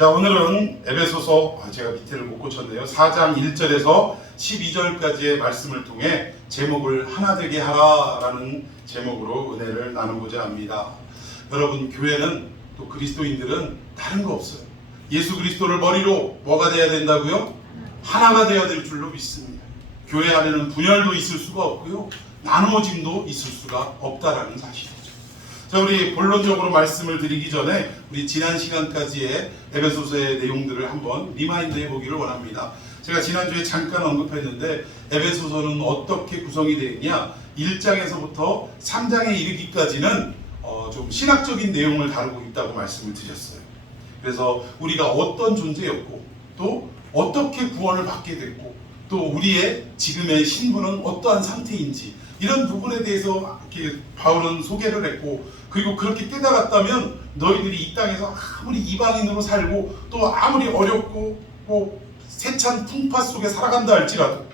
자, 오늘은 에베소서, 제가 밑에를 못 고쳤네요. 4장 1절에서 12절까지의 말씀을 통해 제목을 하나 되게 하라라는 제목으로 은혜를 나누고자 합니다. 여러분, 교회는 또 그리스도인들은 다른 거 없어요. 예수 그리스도를 머리로 뭐가 돼야 된다고요? 하나가 돼야 될 줄로 믿습니다. 교회 안에는 분열도 있을 수가 없고요, 나누어짐도 있을 수가 없다라는 사실이죠. 자, 우리 본론적으로 말씀을 드리기 전에 우리 지난 시간까지의 에베소서의 내용들을 한번 리마인드 해보기를 원합니다. 제가 지난주에 잠깐 언급했는데 에베소서는 어떻게 구성이 되어 있냐, 1장에서부터 3장에 이르기까지는 좀 신학적인 내용을 다루고 있다고 말씀을 드렸어요. 그래서 우리가 어떤 존재였고 또 어떻게 구원을 받게 됐고 또 우리의 지금의 신분은 어떠한 상태인지 이런 부분에 대해서 이렇게 바울은 소개를 했고, 그리고 그렇게 깨달았다면 너희들이 이 땅에서 아무리 이방인으로 살고 또 아무리 어렵고 뭐 세찬 풍파 속에 살아간다 할지라도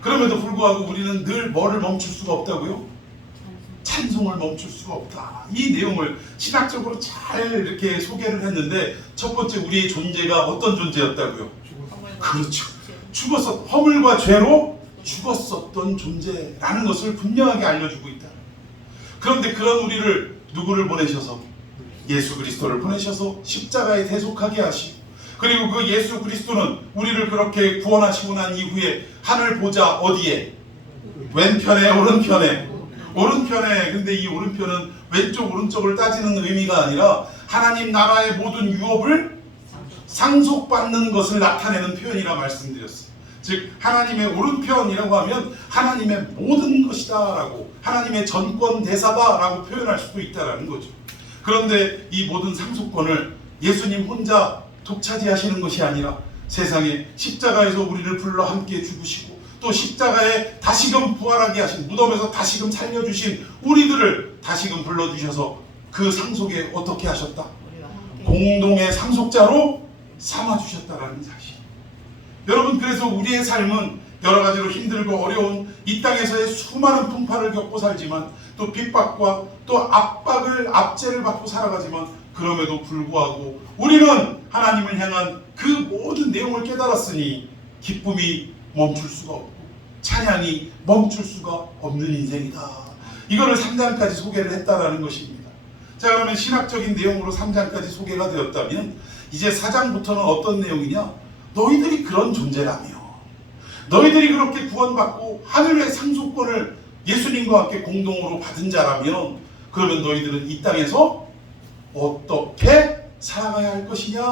그럼에도 불구하고 우리는 늘 뭐를 멈출 수가 없다고요? 찬송을 멈출 수가 없다. 이 내용을 신학적으로 잘 이렇게 소개를 했는데, 첫 번째 우리의 존재가 어떤 존재였다고요? 그렇죠. 죽었었, 허물과 죄로 죽었었던 존재라는 것을 분명하게 알려주고 있다. 그런데 그런 우리를 누구를 보내셔서? 예수 그리스도를 보내셔서 십자가에 대속하게 하시고, 그리고 그 예수 그리스도는 우리를 그렇게 구원하시고 난 이후에 하늘 보좌 어디에? 왼편에, 오른편에. 오른편에. 근데 이 오른편은 왼쪽 오른쪽을 따지는 의미가 아니라 하나님 나라의 모든 유업을 상속받는 것을 나타내는 표현이라 말씀드렸어요. 즉 하나님의 오른편이라고 하면 하나님의 모든 것이다 라고, 하나님의 전권 대사다 라고 표현할 수도 있다라는 거죠. 그런데 이 모든 상속권을 예수님 혼자 독차지하시는 것이 아니라 세상에 십자가에서 우리를 불러 함께 죽으시고 또 십자가에 다시금 부활하게 하신, 무덤에서 다시금 살려주신 우리들을 다시금 불러주셔서 그 상속에 어떻게 하셨다? 공동의 상속자로 삼아주셨다라는 사실. 여러분, 그래서 우리의 삶은 여러 가지로 힘들고 어려운 이 땅에서의 수많은 풍파를 겪고 살지만 또 핍박과 또 압박을, 압제를 받고 살아가지만 그럼에도 불구하고 우리는 하나님을 향한 그 모든 내용을 깨달았으니 기쁨이 멈출 수가 없고 찬양이 멈출 수가 없는 인생이다. 이거를 3장까지 소개를 했다라는 것입니다. 자, 그러면 신학적인 내용으로 3장까지 소개가 되었다면 이제 4장부터는 어떤 내용이냐? 너희들이 그런 존재라며, 너희들이 그렇게 구원받고 하늘의 상속권을 예수님과 함께 공동으로 받은 자라면 그러면 너희들은 이 땅에서 어떻게 살아가야 할 것이냐,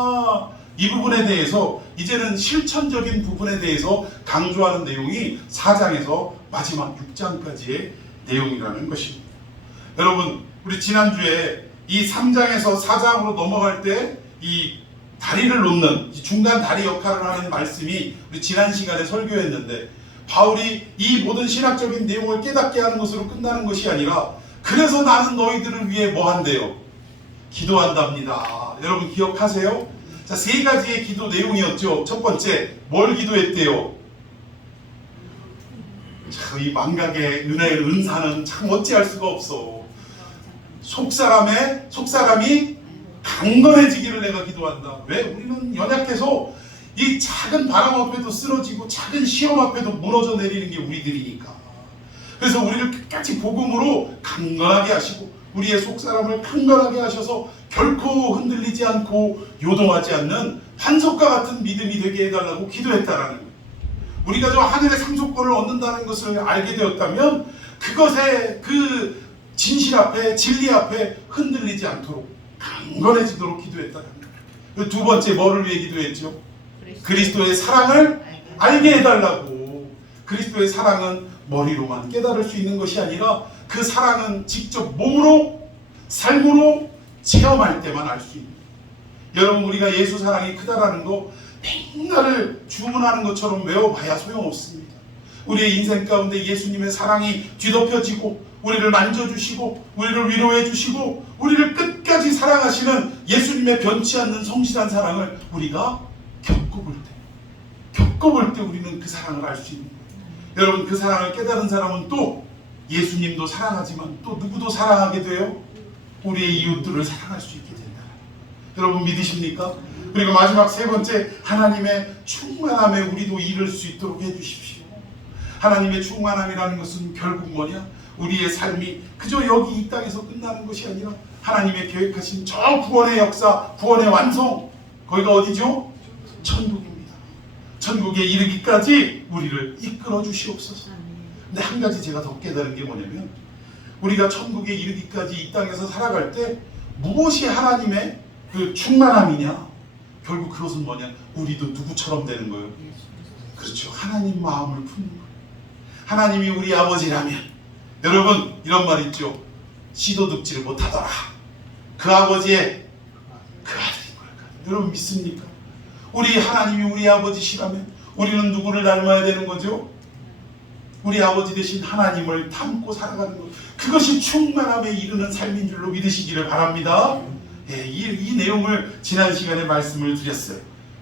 이 부분에 대해서 이제는 실천적인 부분에 대해서 강조하는 내용이 4장에서 마지막 6장까지의 내용이라는 것입니다. 여러분, 우리 지난주에 이 3장에서 4장으로 넘어갈 때 이 다리를 놓는 중간 다리 역할을 하는 말씀이 우리 지난 시간에 설교했는데, 바울이 이 모든 신학적인 내용을 깨닫게 하는 것으로 끝나는 것이 아니라 그래서 나는 너희들을 위해 뭐 한대요? 기도한답니다. 여러분 기억하세요? 자, 3가지의 기도 내용이었죠. 첫 번째, 뭘 기도했대요? 참, 이 망각의 은혜의 은사는 참 어찌할 수가 없어. 속사람이 강건해지기를 내가 기도한다. 왜? 우리는 연약해서 이 작은 바람 앞에도 쓰러지고 작은 시험 앞에도 무너져 내리는 게 우리들이니까. 그래서 우리를 끝까지 복음으로 강건하게 하시고 우리의 속사람을 강건하게 하셔서 결코 흔들리지 않고 요동하지 않는 한석과 같은 믿음이 되게 해달라고 기도했다라는 거예요. 우리가 저 하늘의 상속권을 얻는다는 것을 알게 되었다면 그것의 그 진실 앞에, 진리 앞에 흔들리지 않도록 강건해지도록 기도했다는 거예요. 두 번째, 뭐를 위해 기도했죠? 그리스도의 사랑을 알게 해달라고. 그리스도의 사랑은 머리로만 깨달을 수 있는 것이 아니라 그 사랑은 직접 몸으로, 삶으로 체험할 때만 알 수 있는. 여러분, 우리가 예수 사랑이 크다라는 거 맨날 주문하는 것처럼 외워봐야 소용없습니다. 우리의 인생 가운데 예수님의 사랑이 뒤덮여지고 우리를 만져주시고 우리를 위로해주시고 우리를 끝까지 사랑하시는 예수님의 변치 않는 성실한 사랑을 우리가 겪어볼 때 우리는 그 사랑을 알 수 있는 거예요. 여러분, 그 사랑을 깨달은 사람은 또 예수님도 사랑하지만 또 누구도 사랑하게 돼요? 우리의 이웃들을 사랑할 수 있게 된다. 여러분 믿으십니까? 그리고 마지막 세 번째, 하나님의 충만함에 우리도 이를 수 있도록 해주십시오. 하나님의 충만함이라는 것은 결국 뭐냐? 우리의 삶이 그저 여기 이 땅에서 끝나는 것이 아니라 하나님의 계획하신 저 구원의 역사, 구원의 완성, 거기가 어디죠? 천국입니다. 천국에 이르기까지 우리를 이끌어 주시옵소서. 근데 한 가지 제가 더 깨달은 게 뭐냐면, 우리가 천국에 이르기까지 이 땅에서 살아갈 때 무엇이 하나님의 그 충만함이냐? 결국 그것은 뭐냐? 우리도 누구처럼 되는 거예요? 그렇죠. 하나님 마음을 품는 거예요. 하나님이 우리 아버지라면, 여러분 이런 말 있죠. 씨도 늙지를 못하더라. 그 아버지의 그 아들인 걸까? 여러분 믿습니까? 우리 하나님이 우리 아버지시라면 우리는 누구를 닮아야 되는 거죠? 우리 아버지 되신 하나님을 닮고 살아가는 것, 그것이 충만함에 이르는 삶인 줄로 믿으시기를 바랍니다. 예, 이 내용을 지난 시간에 말씀을 드렸어요.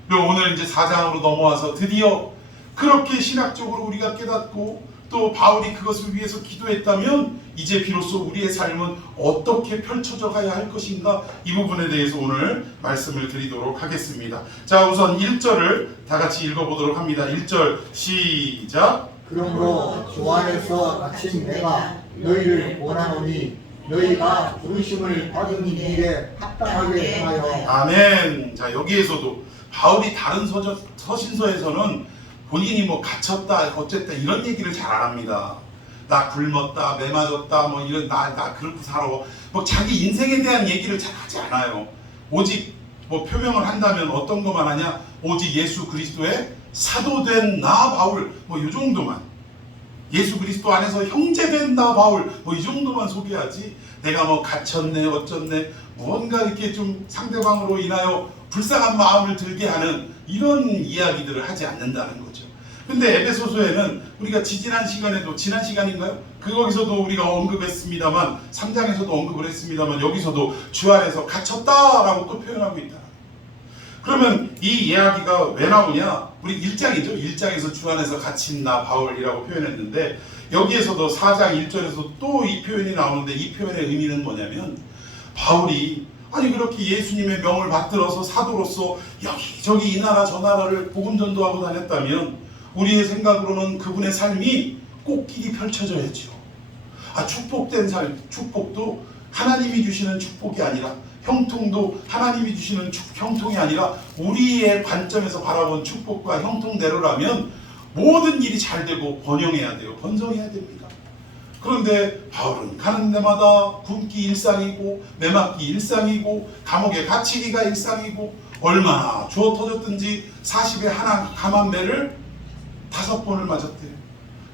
그리고 오늘 이제 4장으로 넘어와서 드디어 그렇게 신학적으로 우리가 깨닫고 또 바울이 그것을 위해서 기도했다면 이제 비로소 우리의 삶은 어떻게 펼쳐져 가야 할 것인가, 이 부분에 대해서 오늘 말씀을 드리도록 하겠습니다. 자, 우선 1절을 다 같이 읽어보도록 합니다. 1절 시작. 그러므로 주 안에서 갇힌 내가 너희를 원하노니 너희가 부르심을 받은 일에 합당하게 행하여. 아멘. 자, 여기에서도 바울이 다른 서신서에서는 본인이 뭐 갇혔다 어쨌다 이런 얘기를 잘 안 합니다. 나 굶었다, 매 맞았다, 뭐 이런 나 그렇게 살아, 뭐 자기 인생에 대한 얘기를 잘 하지 않아요. 오직 뭐 표명을 한다면 어떤 것만 하냐? 오직 예수 그리스도의 사도된 나 바울, 뭐 이 정도만, 예수 그리스도 안에서 형제된 나 바울, 뭐 이 정도만 소개하지, 내가 뭐 갇혔네 어쩌네 무언가 이렇게 좀 상대방으로 인하여 불쌍한 마음을 들게 하는 이런 이야기들을 하지 않는다는 거죠. 근데 에베소서에는 우리가 지난 시간에도, 지난 시간인가요? 거기서도 우리가 언급했습니다만, 3장에서도 언급을 했습니다만, 여기서도 주 안에서 갇혔다라고 또 표현하고 있다. 그러면 이 이야기가 왜 나오냐? 우리 1장이죠. 1장에서 주 안에서 갇힌 나 바울이라고 표현했는데, 여기에서도 4장 1절에서 또 이 표현이 나오는데, 이 표현의 의미는 뭐냐면, 바울이 아니 그렇게 예수님의 명을 받들어서 사도로서 여기저기 이 나라 저 나라를 복음 전도하고 다녔다면 우리의 생각으로는 그분의 삶이 꽃길이 펼쳐져야죠. 축복된 삶, 축복도 하나님이 주시는 축복이 아니라, 형통도 하나님이 주시는 형통이 아니라 우리의 관점에서 바라본 축복과 형통대로라면 모든 일이 잘 되고 번영해야 돼요. 번성해야 됩니다. 그런데 바울은 가는 데마다 굶기 일상이고 매맞기 일상이고 감옥에 갇히기가 일상이고, 얼마나 주워 터졌든지 40에 하나 감한 매를 5번을 맞았대요.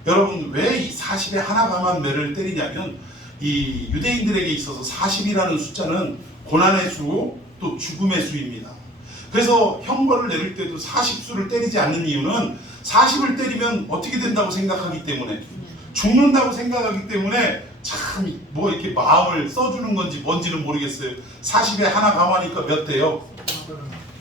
여러분 왜 이 40에 하나 감한 매를 때리냐면, 이 유대인들에게 있어서 40이라는 숫자는 고난의 수, 또 죽음의 수입니다. 그래서 형벌을 내릴 때도 40수를 때리지 않는 이유는 40을 때리면 어떻게 된다고 생각하기 때문에, 죽는다고 생각하기 때문에 참 뭐 이렇게 마음을 써주는 건지 뭔지는 모르겠어요. 40에 하나 감하니까 몇 대요?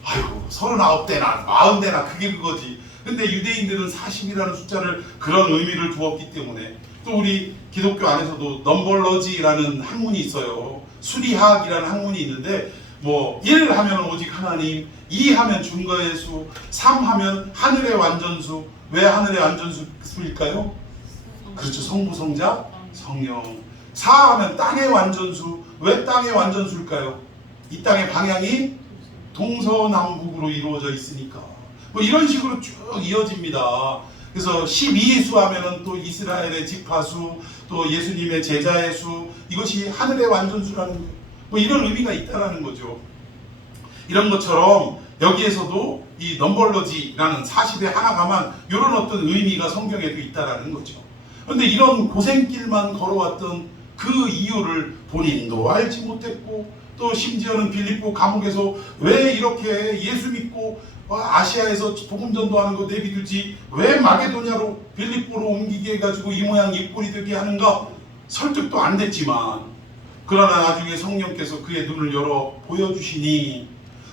아이고 39대나 40대나 그게 그거지. 근데 유대인들은 40이라는 숫자를 그런 의미를 두었기 때문에, 또 우리 기독교 안에서도 넘벌러지라는 학문이 있어요. 수리학이라는 학문이 있는데, 뭐 1 하면 오직 하나님, 2 하면 중거의 수, 3 하면 하늘의 완전수. 왜 하늘의 완전수일까요? 그렇죠. 성부, 성자, 성령. 4 하면 땅의 완전수. 왜 땅의 완전수일까요? 이 땅의 방향이 동서남북으로 이루어져 있으니까. 뭐 이런 식으로 쭉 이어집니다. 그래서 12수 하면은 또 이스라엘의 지파수, 또 예수님의 제자의 수, 이것이 하늘의 완전수라는 거예요. 뭐 이런 의미가 있다라는 거죠. 이런 것처럼 여기에서도 이 넘벌러지라는 40에 하나 감한 이런 어떤 의미가 성경에도 있다라는 거죠. 그런데 이런 고생길만 걸어왔던 그 이유를 본인도 알지 못했고, 또 심지어는 빌립보 감옥에서 왜 이렇게 예수 믿고 아시아에서 복음 전도하는 거 내비두지 왜 마게도냐로 빌립보로 옮기게 해가지고 이 모양 이 꼴이 되게 하는가, 설득도 안 됐지만, 그러나 나중에 성령께서 그의 눈을 열어 보여주시니,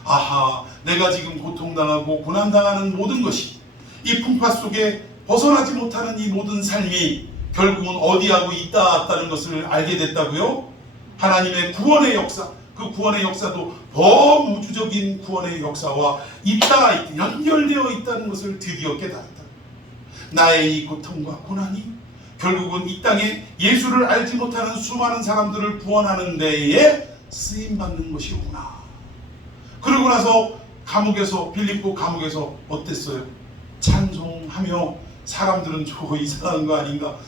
아하, 내가 지금 고통당하고 고난당하는 모든 것이, 이 풍파 속에 벗어나지 못하는 이 모든 삶이 결국은 어디하고 있다는 것을 알게 됐다고요? 하나님의 구원의 역사, 그 구원의 역사도 범우주적인 구원의 역사와 연결되어 있다는 것을 드디어 깨달았다. 나의 이 고통과 고난이 결국은 이 땅에 예수를 알지 못하는 수많은 사람들을 구원하는 데에 쓰임받는 것이구나. 그러고 나서 빌립보 감옥에서 어땠어요? 찬송하며 사람들은 저거 이상한 거 아닌가?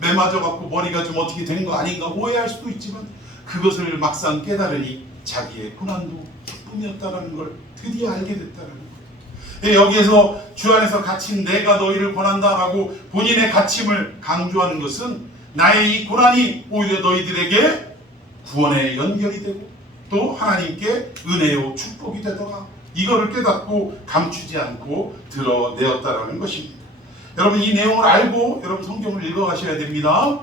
매 맞아갖고 머리가 좀 어떻게 된 거 아닌가 오해할 수도 있지만 그것을 막상 깨달으니 자기의 고난도 기쁨이었다는 걸 드디어 알게 됐다는 거예요. 여기에서 주 안에서 갇힌 내가 너희를 권한다라고 본인의 갇힘을 강조하는 것은 나의 이 고난이 오히려 너희들에게 구원에 연결이 되고 또 하나님께 은혜요 축복이 되더라. 이거를 깨닫고 감추지 않고 드러내었다라는 것입니다. 여러분 이 내용을 알고 여러분 성경을 읽어가셔야 됩니다.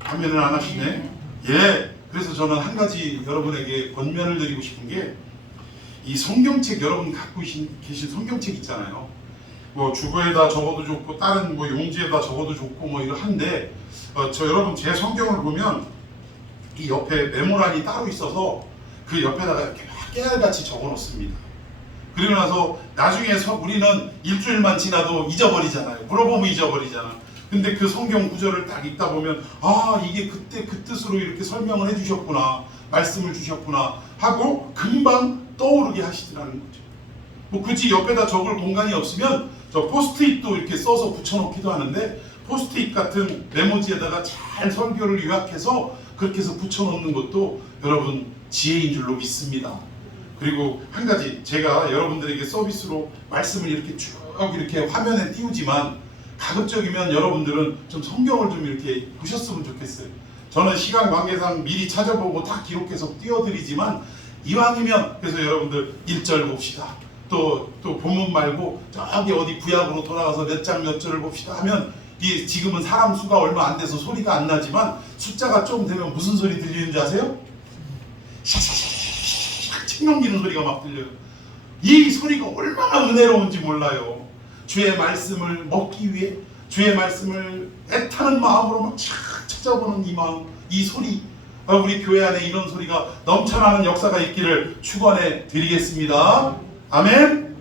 화면을 안 하시네. 그래서 저는 한 가지 여러분에게 권면을 드리고 싶은 게 이 성경책 여러분 갖고 계신 성경책 있잖아요. 뭐 주거에다 적어도 좋고 다른 뭐 용지에다 적어도 좋고 뭐 이거 한데 여러분 제 성경을 보면 이 옆에 메모란이 따로 있어서 그 옆에다가 이렇게 막 깨알같이 적어 놓습니다. 그리고 나서 나중에 우리는 일주일만 지나도 잊어버리잖아요. 물어보면 잊어버리잖아. 근데 그 성경 구절을 딱 읽다 보면 이게 그때 그 뜻으로 이렇게 설명을 해주셨구나, 말씀을 주셨구나 하고 금방 떠오르게 하시더라는 거죠. 뭐 굳이 옆에다 적을 공간이 없으면 저 포스트잇도 이렇게 써서 붙여놓기도 하는데 포스트잇 같은 메모지에다가 잘 설교를 요약해서 그렇게 해서 붙여놓는 것도 여러분 지혜인 줄로 믿습니다. 그리고 한 가지 제가 여러분들에게 서비스로 말씀을 이렇게 쭉 이렇게 화면에 띄우지만 가급적이면 여러분들은 좀 성경을 좀 이렇게 보셨으면 좋겠어요. 저는 시간 관계상 미리 찾아보고 다 기록해서 띄워드리지만 이왕이면 그래서 여러분들 1절 봅시다. 또 본문 말고 저기 어디 구약으로 돌아가서 몇 장 몇 절을 봅시다 하면 지금은 사람 수가 얼마 안 돼서 소리가 안 나지만 숫자가 좀 되면 무슨 소리 들리는지 아세요? 샥샥샥 책 넘기는 소리가 막 들려요. 이 소리가 얼마나 은혜로운지 몰라요. 주의 말씀을 먹기 위해 주의 말씀을 애타는 마음으로 막 찾아보는 이 마음, 이 소리, 우리 교회 안에 이런 소리가 넘쳐나는 역사가 있기를 축원해 드리겠습니다. 아멘.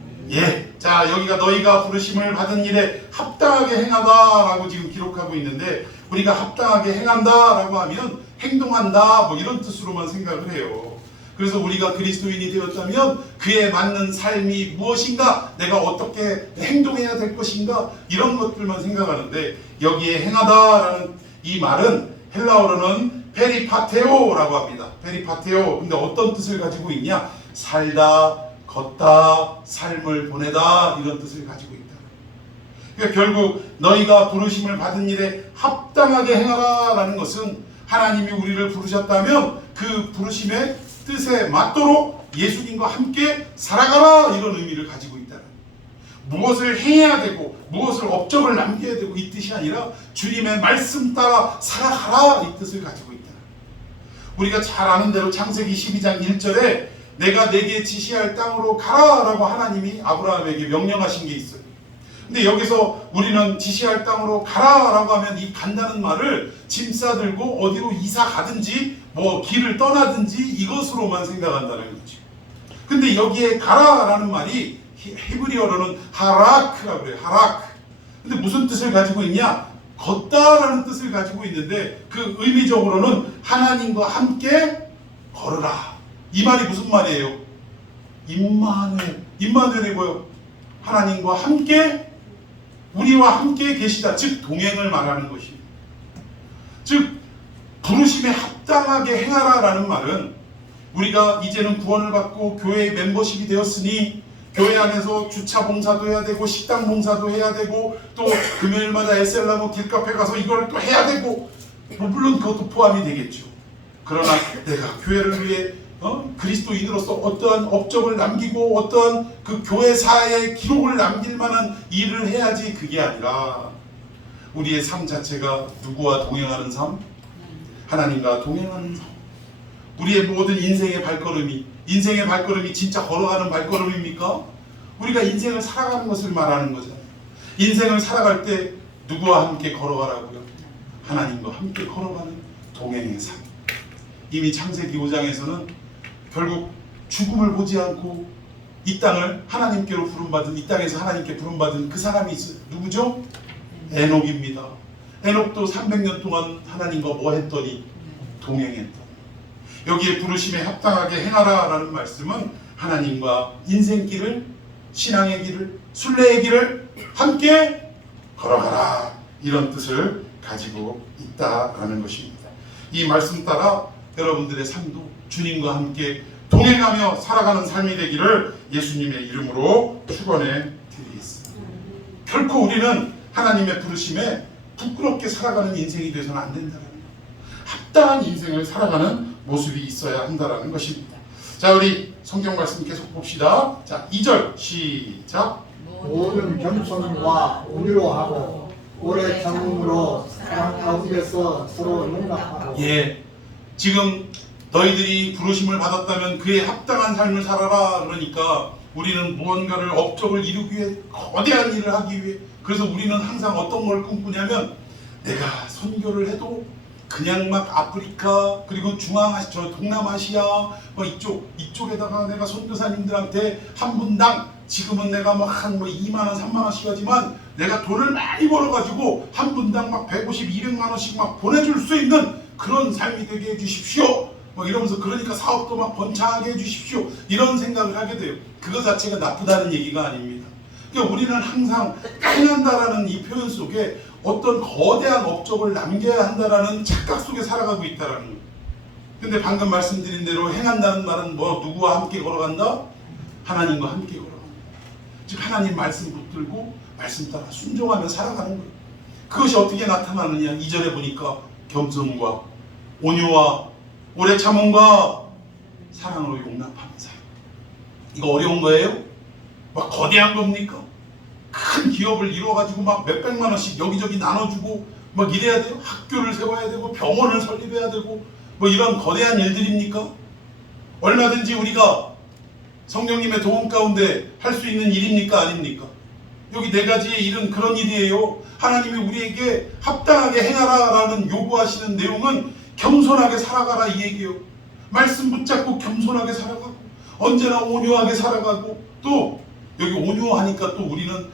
자 여기가 너희가 부르심을 받은 일에 합당하게 행하다라고 지금 기록하고 있는데 우리가 합당하게 행한다라고 하면 행동한다 뭐 이런 뜻으로만 생각을 해요. 그래서 우리가 그리스도인이 되었다면 그에 맞는 삶이 무엇인가, 내가 어떻게 행동해야 될 것인가 이런 것들만 생각하는데 여기에 행하다라는 이 말은 헬라어로는 페리파테오라고 합니다. 페리파테오. 근데 어떤 뜻을 가지고 있냐? 살다, 걷다, 삶을 보내다 이런 뜻을 가지고 있다. 그러니까 결국 너희가 부르심을 받은 일에 합당하게 행하라라는 것은 하나님이 우리를 부르셨다면 그 부르심의 뜻에 맞도록 예수님과 함께 살아가라 이런 의미를 가지고 있다. 무엇을 해야 되고 무엇을 업적을 남겨야 되고 이 뜻이 아니라 주님의 말씀 따라 살아가라 이 뜻을 가지고 있다. 우리가 잘 아는 대로 창세기 12장 1절에 내가 내게 지시할 땅으로 가라라고 하나님이 아브라함에게 명령하신 게 있어요. 근데 여기서 우리는 지시할 땅으로 가라라고 하면 이 간다는 말을 짐 싸들고 어디로 이사 가든지 뭐 길을 떠나든지 이것으로만 생각한다는 거죠. 근데 여기에 가라라는 말이 히브리어로는 하라크라고 그래요. 하라크. 근데 무슨 뜻을 가지고 있냐? 걷다라는 뜻을 가지고 있는데 그 의미적으로는 하나님과 함께 걸으라. 이 말이 무슨 말이에요? 임마누엘. 임마누엘이 뭐예요? 하나님과 함께 우리와 함께 계시다. 즉 동행을 말하는 것입니다. 즉 부르심에 합당하게 행하라라는 말은 우리가 이제는 구원을 받고 교회의 멤버십이 되었으니 교회 안에서 주차 봉사도 해야 되고 식당 봉사도 해야 되고 또 금요일마다 에셀나무 길카페 가서 이걸 또 해야 되고 물론 그것도 포함이 되겠죠. 그러나 내가 교회를 위해 그리스도인으로서 어떠한 업적을 남기고 어떠한 그 교회사의 기록을 남길 만한 일을 해야지 그게 아니라 우리의 삶 자체가 누구와 동행하는 삶? 하나님과 동행하는 삶. 우리의 모든 인생의 발걸음이 진짜 걸어가는 발걸음입니까? 우리가 인생을 살아가는 것을 말하는 거잖아요. 인생을 살아갈 때 누구와 함께 걸어가라고요? 하나님과 함께 걸어가는 동행의 삶. 이미 창세기 5장에서는 결국 죽음을 보지 않고 이 땅을 하나님께로 부름받은, 이 땅에서 하나님께 부름받은 그 사람이 있어요. 누구죠? 에녹입니다. 에녹도 300년 동안 하나님과 뭐 했더니? 동행했다. 여기에 부르심에 합당하게 행하라 라는 말씀은 하나님과 인생길을, 신앙의 길을, 순례의 길을 함께 걸어가라, 이런 뜻을 가지고 있다라는 것입니다. 이 말씀 따라 여러분들의 삶도 주님과 함께 동행하며 살아가는 삶이 되기를 예수님의 이름으로 축원해 드리겠습니다. 결코 우리는 하나님의 부르심에 부끄럽게 살아가는 인생이 되서는 안 된다는 거예요. 합당한 인생을 살아가는 모습이 있어야 한다는 것입니다. 자, 우리 성경 말씀 계속 봅시다. 자, 2절 시작. 모든 겸손과 온유로 하고 오래 참음으로 사랑 가운데서 서로 용납하고. 예, 지금 너희들이 부르심을 받았다면 그에 합당한 삶을 살아라. 그러니까 우리는 무언가를 업적을 이루기 위해, 거대한 일을 하기 위해, 그래서 우리는 항상 어떤 걸 꿈꾸냐면 내가 선교를 해도 그냥 막 아프리카 그리고 동남아시아 뭐 이쪽에다가 내가 선교사님들한테 한 분당 지금은 내가 막 한 2만 원, 3만 원씩 하지만 내가 돈을 많이 벌어가지고 한 분당 막 150, 200만 원씩 막 보내줄 수 있는 그런 삶이 되게 해주십시오. 뭐 이러면서, 그러니까 사업도 막 번창하게 해주십시오, 이런 생각을 하게 돼요. 그거 자체가 나쁘다는 얘기가 아닙니다. 그러니까 우리는 항상 행한다라는 이 표현 속에 어떤 거대한 업적을 남겨야 한다라는 착각 속에 살아가고 있다라는 거예요. 근데 방금 말씀드린 대로 행한다는 말은 뭐 누구와 함께 걸어간다? 하나님과 함께 걸어간다. 즉 하나님 말씀 붙들고 말씀 따라 순종하며 살아가는 거예요. 그것이 어떻게 나타나느냐? 2절에 보니까 겸손과 온유와 오래 참음과 사랑으로 용납하는 삶. 이거 어려운 거예요? 막 거대한 겁니까? 큰 기업을 이루어가지고 막 몇백만 원씩 여기저기 나눠주고 막 이래야 돼요? 학교를 세워야 되고 병원을 설립해야 되고 뭐 이런 거대한 일들입니까? 얼마든지 우리가 성령님의 도움 가운데 할 수 있는 일입니까? 아닙니까? 여기 4가지의 일은 그런 일이에요. 하나님이 우리에게 합당하게 행하라라는 요구하시는 내용은 겸손하게 살아가라, 이 얘기예요. 말씀 붙잡고 겸손하게 살아가고 언제나 온유하게 살아가고, 또 여기 온유하니까 또 우리는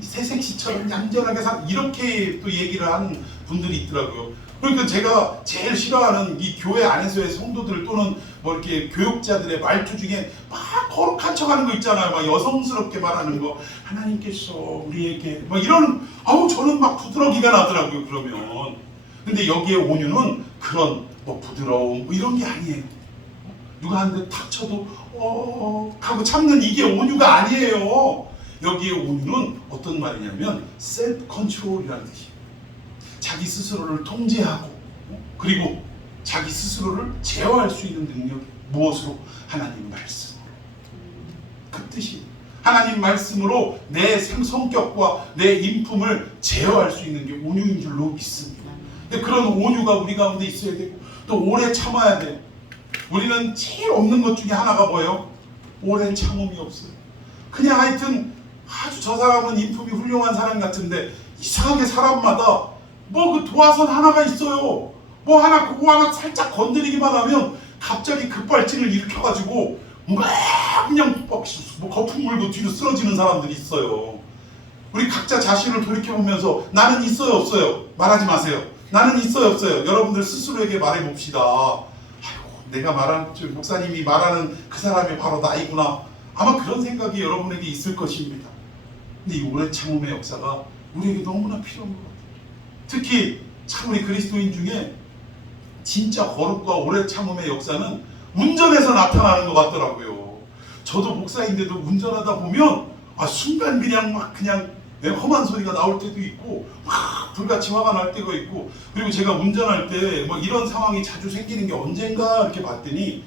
새색시처럼 얌전하게 이렇게 또 얘기를 하는 분들이 있더라고요. 그러니까 제가 제일 싫어하는 이 교회 안에서의 성도들 또는 뭐 이렇게 교육자들의 말투 중에 막 거룩한 척하는 거 있잖아요. 막 여성스럽게 말하는 거, 하나님께서 우리에게 막 이런, 저는 막 부드러기가 나더라고요. 그러면 근데 여기에 온유는 그런 뭐 부드러움 뭐 이런 게 아니에요. 누가 한 대 탁 쳐도 하고 참는 이게 온유가 아니에요. 여기에 온유는 어떤 말이냐면 셀프 컨트롤이라는 뜻이에요. 자기 스스로를 통제하고 그리고 자기 스스로를 제어할 수 있는 능력. 무엇으로? 하나님 말씀으로. 그 뜻이에요. 하나님 말씀으로 내 성격과 내 인품을 제어할 수 있는 게 온유인 줄로 믿습니다. 근데 그런 온유가 우리 가운데 있어야 되고 또 오래 참아야 돼요. 우리는 제일 없는 것 중에 하나가 뭐예요? 오랜 참음이 없어요. 그냥 하여튼 아주 저 사람은 인품이 훌륭한 사람 같은데 이상하게 사람마다 뭐 그 도화선 하나가 있어요. 뭐 하나 그거 하나 살짝 건드리기만 하면 갑자기 급발진을 일으켜가지고 막 그냥 뭐 거품 물고 뒤로 쓰러지는 사람들이 있어요. 우리 각자 자신을 돌이켜보면서 나는 있어요 없어요? 말하지 마세요. 나는 있어요 없어요? 여러분들 스스로에게 말해봅시다. 내가 말하는, 목사님이 말하는 그 사람이 바로 나이구나. 아마 그런 생각이 여러분에게 있을 것입니다. 근데 이 오래 참음의 역사가 우리에게 너무나 필요한 것 같아요. 특히 참 우리 그리스도인 중에 진짜 거룩과 오래 참음의 역사는 운전에서 나타나는 것 같더라고요. 저도 목사인데도 운전하다 보면 순간 그냥 험한 소리가 나올 때도 있고 막 불같이 화가 날 때가 있고, 그리고 제가 운전할 때 뭐 이런 상황이 자주 생기는 게 언젠가 이렇게 봤더니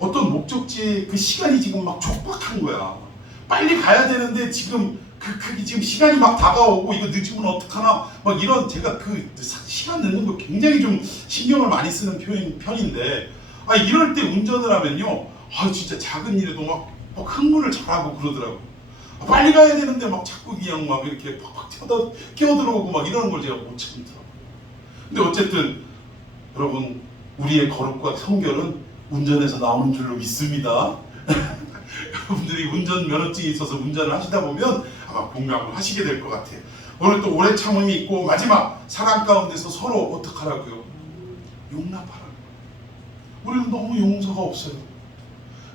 어떤 목적지에 그 시간이 지금 막 촉박한 거야. 빨리 가야 되는데 지금 지금 시간이 막 다가오고 이거 늦으면 어떡하나 막 이런, 제가 그 시간 늦는 거 굉장히 좀 신경을 많이 쓰는 편인데 이럴 때 운전을 하면요 진짜 작은 일에도 막 흥분을 잘하고 그러더라고요. 빨리 가야 되는데 막 자꾸 그냥 막 이렇게 팍팍 끼어들어오고 막 이러는 걸 제가 못 참더라고요. 근데 어쨌든 여러분, 우리의 거룩과 성결은 운전해서 나오는 줄로 믿습니다. 여러분들이 운전 면허증이 있어서 운전을 하시다 보면 아마 공감을 하시게 될 것 같아요. 오늘 또 오래 참음이 있고 마지막 사랑 가운데서 서로 어떡하라고요? 용납하라고요. 우리는 너무 용서가 없어요.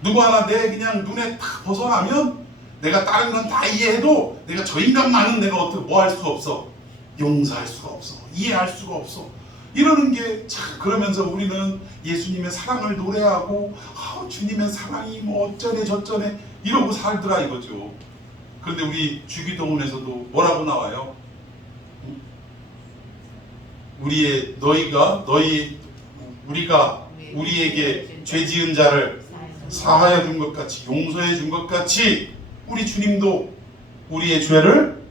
누구 하나 내 그냥 눈에 탁 벗어나면 내가 다른 건 다 이해해도 내가 저 인간만은 내가 어떻게 뭐 할 수가 없어. 용서할 수가 없어. 이해할 수가 없어. 이러는 게 참, 그러면서 우리는 예수님의 사랑을 노래하고 주님의 사랑이 뭐 어쩌네 저쩌네 이러고 살더라 이거죠. 그런데 우리 주기도문에서도 뭐라고 나와요? 우리가 우리에게 죄 지은 자를 사하여 준 것 같이 용서해 준 것 같이 우리 주님도 우리의 죄를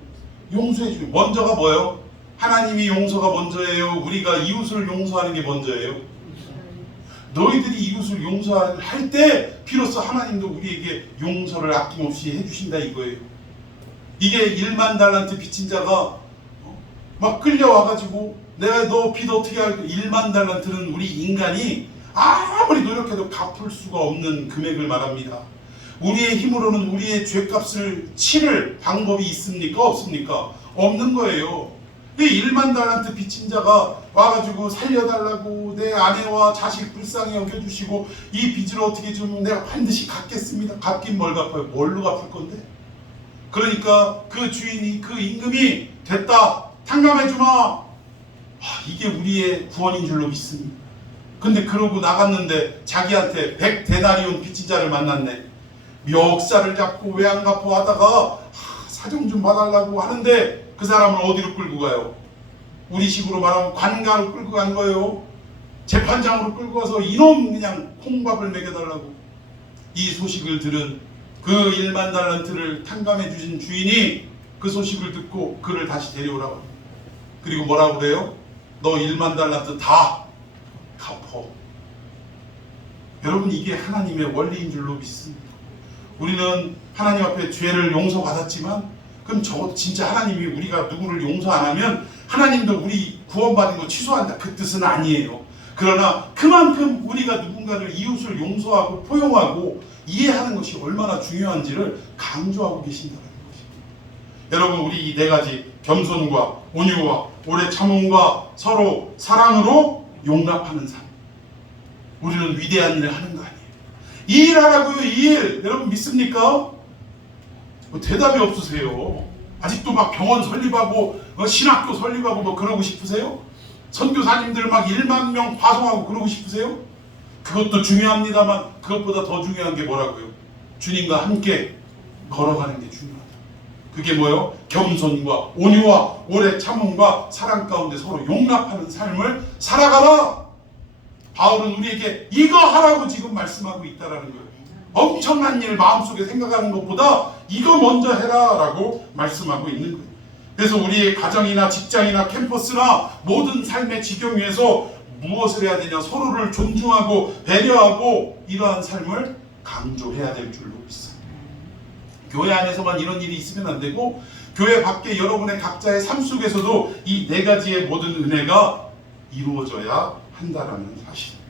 용서해 주고, 먼저가 뭐예요? 하나님이 용서가 먼저예요? 우리가 이웃을 용서하는 게 먼저예요? 너희들이 이웃을 용서할 때 비로소 하나님도 우리에게 용서를 아낌없이 해주신다 이거예요. 이게 1만 달란트 빚진 자가 막 끌려와가지고 내가 너 빚 어떻게 할까? 1만 달란트는 우리 인간이 아무리 노력해도 갚을 수가 없는 금액을 말합니다. 우리의 힘으로는 우리의 죄값을 치를 방법이 있습니까? 없습니까? 없는 거예요. 1만 달란트 빚진 자가 와가지고 살려달라고 내 아내와 자식 불쌍히 여겨주시고 이 빚을 어떻게 좀 내가 반드시 갚겠습니다. 갚긴 뭘 갚아요? 뭘로 갚을 건데? 그러니까 그 주인이 그 임금이 됐다 탕감해주마. 이게 우리의 구원인 줄로 믿습니다. 근데 그러고 나갔는데 자기한테 100데나리온 빚진 자를 만났네. 멱살을 잡고 왜 안 갚고 하다가 사정 좀 봐달라고 하는데 그 사람을 어디로 끌고 가요? 우리 식으로 말하면 관가로 끌고 간 거예요. 재판장으로 끌고 가서 이놈 그냥 콩밥을 먹여달라고. 이 소식을 들은 그 1만 달란트를 탕감해 주신 주인이 그 소식을 듣고 그를 다시 데려오라고 합니다. 그리고 뭐라고 그래요? 너 1만 달란트 다 갚어. 여러분, 이게 하나님의 원리인 줄로 믿습니다. 우리는 하나님 앞에 죄를 용서받았지만 그럼 저 진짜 하나님이 우리가 누구를 용서 안 하면 하나님도 우리 구원받은 거 취소한다 그 뜻은 아니에요. 그러나 그만큼 우리가 누군가를 이웃을 용서하고 포용하고 이해하는 것이 얼마나 중요한지를 강조하고 계신다는 것입니다. 여러분, 우리 이 네 가지 겸손과 온유와 오래 참음과 서로 사랑으로 용납하는 삶, 우리는 위대한 일을 하는 거 아니에요. 이 일 하라고요. 이 일 여러분 믿습니까? 대답이 없으세요. 아직도 막 병원 설립하고 신학교 설립하고 뭐 그러고 싶으세요? 선교사님들 막 1만 명 파송하고 그러고 싶으세요? 그것도 중요합니다만 그것보다 더 중요한 게 뭐라고요? 주님과 함께 걸어가는 게 중요하다. 그게 뭐예요? 겸손과 온유와 오래 참음과 사랑 가운데 서로 용납하는 삶을 살아가라. 바울은 우리에게 이거 하라고 지금 말씀하고 있다라는 거예요. 엄청난 일 마음속에 생각하는 것보다 이거 먼저 해라 라고 말씀하고 있는 거예요. 그래서 우리의 가정이나 직장이나 캠퍼스나 모든 삶의 지경 위에서 무엇을 해야 되냐? 서로를 존중하고 배려하고 이러한 삶을 강조해야 될 줄로 믿습니다. 교회 안에서만 이런 일이 있으면 안 되고 교회 밖에 여러분의 각자의 삶 속에서도 이 네 가지의 모든 은혜가 이루어져야 한다라는 사실입니다.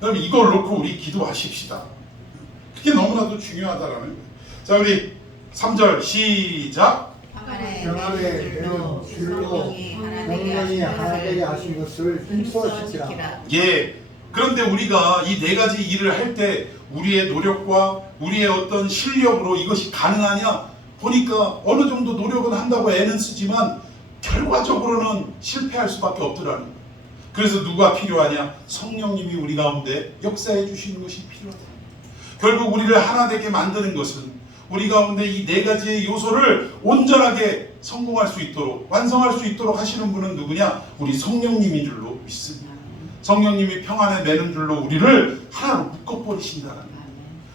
그럼 이걸 놓고 우리 기도하십시다. 그게 너무나도 중요하다라는 거예요. 자, 우리 3절 시작. 평안에 되는 줄로 명령이 하나 되게 하신 것을 힘써 지키라. 예. 그런데 우리가 이 네 가지 일을 할 때 우리의 노력과 우리의 어떤 실력으로 이것이 가능하냐? 보니까 어느 정도 노력은 한다고 애는 쓰지만 결과적으로는 실패할 수밖에 없더라는 거예요. 그래서 누가 필요하냐? 성령님이 우리 가운데 역사해 주시는 것이 필요하다. 결국 우리를 하나 되게 만드는 것은 우리 가운데 이 네 가지의 요소를 온전하게 성공할 수 있도록 완성할 수 있도록 하시는 분은 누구냐? 우리 성령님인 줄로 믿습니다. 성령님이 평안에 매는 줄로 우리를 하나로 묶어버리신다는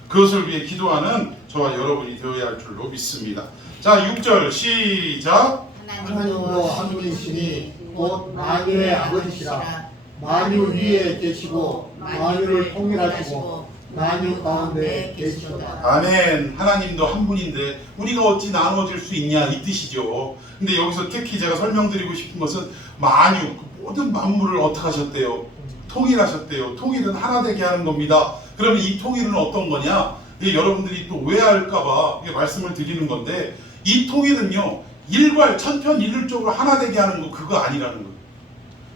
그것을 위해 기도하는 저와 여러분이 되어야 할 줄로 믿습니다. 자, 6절 시작. 하나님도 한 분이시니 곧 만유의 아버지시라. 만유 위에 계시고 만유를 통일하시고 만유 가운데 계시도다. 아멘. 하나님도 한 분인데 우리가 어찌 나눠질 수 있냐 이 뜻이죠. 근데 여기서 특히 제가 설명드리고 싶은 것은 만유, 모든 만물을 어떻게 하셨대요? 통일하셨대요. 통일은 하나 되게 하는 겁니다. 그러면 이 통일은 어떤 거냐? 여러분들이 또 오해할까봐 말씀을 드리는 건데, 이 통일은요, 천편일률적으로 하나 되게 하는 거 그거 아니라는 거예요.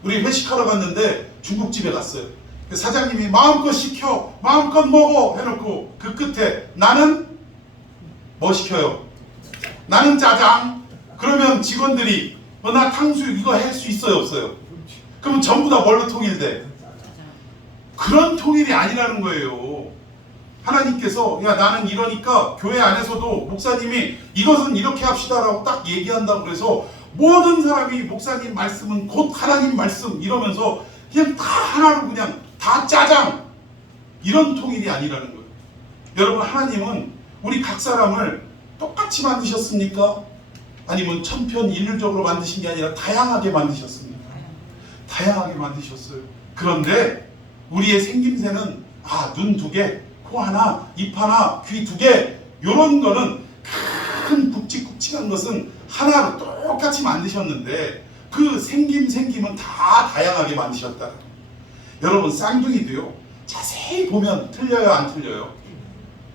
우리 회식하러 갔는데 중국집에 갔어요. 사장님이 마음껏 시켜, 마음껏 먹어 해놓고 그 끝에 나는 뭐 시켜요? 나는 짜장. 그러면 직원들이 나 탕수육 이거 할 수 있어요 없어요? 그럼 전부 다 뭘로 통일돼? 그런 통일이 아니라는 거예요. 하나님께서 야 나는 이러니까 교회 안에서도 목사님이 이것은 이렇게 합시다라고 딱 얘기한다고 그래서 모든 사람이 목사님 말씀은 곧 하나님 말씀 이러면서 그냥 다 하나로 그냥 다 짜장, 이런 통일이 아니라는 거예요. 여러분, 하나님은 우리 각 사람을 똑같이 만드셨습니까? 아니면 천편일률적으로 만드신 게 아니라 다양하게 만드셨습니까? 다양하게 만드셨어요. 그런데 우리의 생김새는 눈 2개, 코 하나, 입 하나, 귀 2개, 요런 거는 큰 굵직굵직한 것은 하나로 똑같이 만드셨는데 그 생김은 다 다양하게 만드셨다. 여러분, 쌍둥이도요, 자세히 보면 틀려요, 안 틀려요?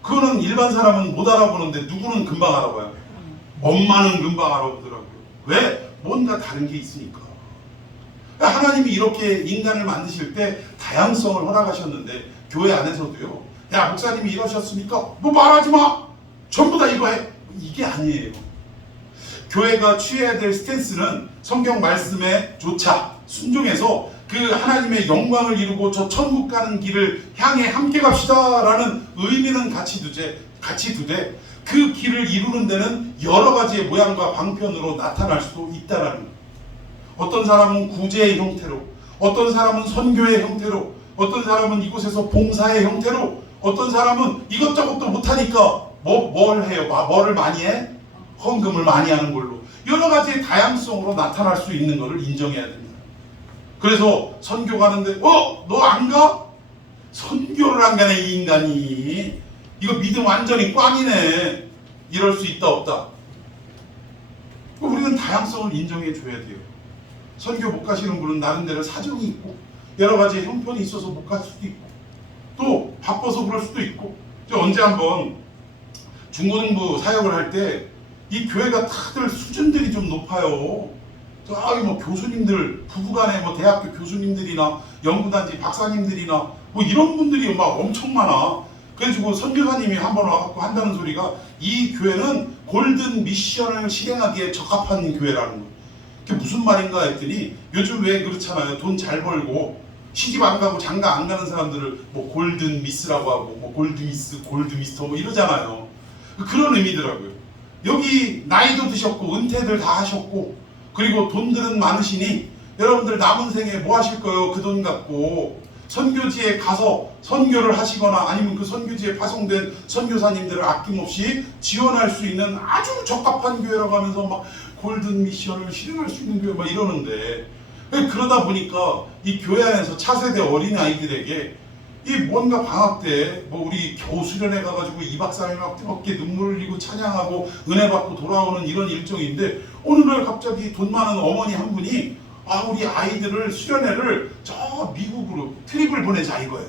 그거는 일반 사람은 못 알아보는데 누구는 금방 알아봐요. 엄마는 금방 알아보더라고요. 왜? 뭔가 다른 게 있으니까. 하나님이 이렇게 인간을 만드실 때 다양성을 허락하셨는데 교회 안에서도요, 야 목사님이 이러셨습니까? 뭐 말하지 마! 전부 다 이거 해! 이게 아니에요. 교회가 취해야 될 스탠스는 성경 말씀에 조차 순종해서 그 하나님의 영광을 이루고 저 천국 가는 길을 향해 함께 갑시다 라는 의미는 같이 두되 그 길을 이루는 데는 여러 가지의 모양과 방편으로 나타날 수도 있다라는 거예요. 어떤 사람은 구제의 형태로, 어떤 사람은 선교의 형태로, 어떤 사람은 이곳에서 봉사의 형태로, 어떤 사람은 이것저것도 못하니까 뭘 해요? 뭐를 많이 해? 헌금을 많이 하는 걸로 여러 가지의 다양성으로 나타날 수 있는 것을 인정해야 됩니다. 그래서 선교 가는데 너 안 가? 선교를 안 가네 이 인간이. 이거 믿음 완전히 꽝이네. 이럴 수 있다 없다? 우리는 다양성을 인정해 줘야 돼요. 선교 못 가시는 분은 나름대로 사정이 있고 여러 가지 형편이 있어서 못 갈 수도 있고 또 바빠서 그럴 수도 있고. 언제 한번 중고등부 사역을 할 때 이 교회가 다들 수준들이 좀 높아요. 저기 뭐 교수님들, 부부간에 뭐 대학교 교수님들이나 연구단지 박사님들이나 뭐 이런 분들이 막 엄청 많아. 그래가지고 선교사님이 한번 와갖고 한다는 소리가 이 교회는 골든 미션을 실행하기에 적합한 교회라는 거예요. 그게 무슨 말인가 했더니 요즘 왜 그렇잖아요. 돈 잘 벌고 시집 안 가고 장가 안 가는 사람들을 뭐 골든 미스라고 하고 뭐 골드 미스, 골드 미스터 뭐 이러잖아요. 그런 의미더라고요. 여기 나이도 드셨고 은퇴들 다 하셨고 그리고 돈들은 많으시니 여러분들 남은 생에 뭐 하실 거예요? 그 돈 갖고 선교지에 가서 선교를 하시거나 아니면 그 선교지에 파송된 선교사님들을 아낌없이 지원할 수 있는 아주 적합한 교회라고 하면서 막 골든 미션을 실행할 수 있는 교회 막 이러는데, 그러다 보니까 이 교회 안에서 차세대 어린 아이들에게 이 뭔가 방학 때 뭐 우리 겨우 수련회 가가지고 2박 3일 막 뜨겁게 눈물 흘리고 찬양하고 은혜 받고 돌아오는 이런 일정인데 어느 날 갑자기 돈 많은 어머니 한 분이 우리 아이들을 수련회를 저 미국으로 트립을 보내자 이거예요.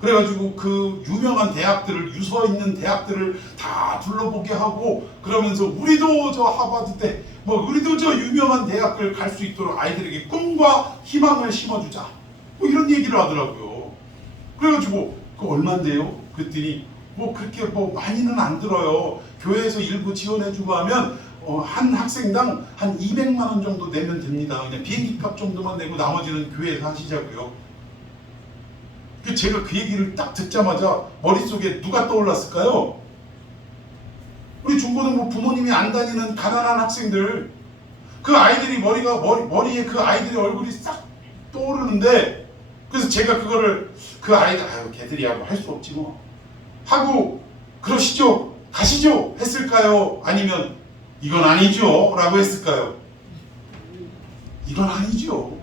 그래가지고 그 유명한 대학들을 유서 있는 대학들을 다 둘러보게 하고 그러면서 우리도 저 하버드대 뭐 우리도 저 유명한 대학을 갈 수 있도록 아이들에게 꿈과 희망을 심어주자 뭐 이런 얘기를 하더라고요. 그래가지고 그 얼만데요? 그랬더니 뭐 그렇게 뭐 많이는 안 들어요. 교회에서 일부 지원해주고 하면 한 학생당 한 200만 원 정도 내면 됩니다. 그냥 비행기 값 정도만 내고 나머지는 교회에서 하시자고요. 제가 그 얘기를 딱 듣자마자 머릿속에 누가 떠올랐을까요? 우리 중고등부 부모님이 안 다니는 가난한 학생들, 그 아이들이 머리에 그 아이들의 얼굴이 싹 떠오르는데, 그래서 제가 그거를 그 아이들 걔들이야 뭐 할 수 없지 뭐 하고 그러시죠 가시죠 했을까요? 아니면 이건 아니죠 라고 했을까요? 이건 아니죠.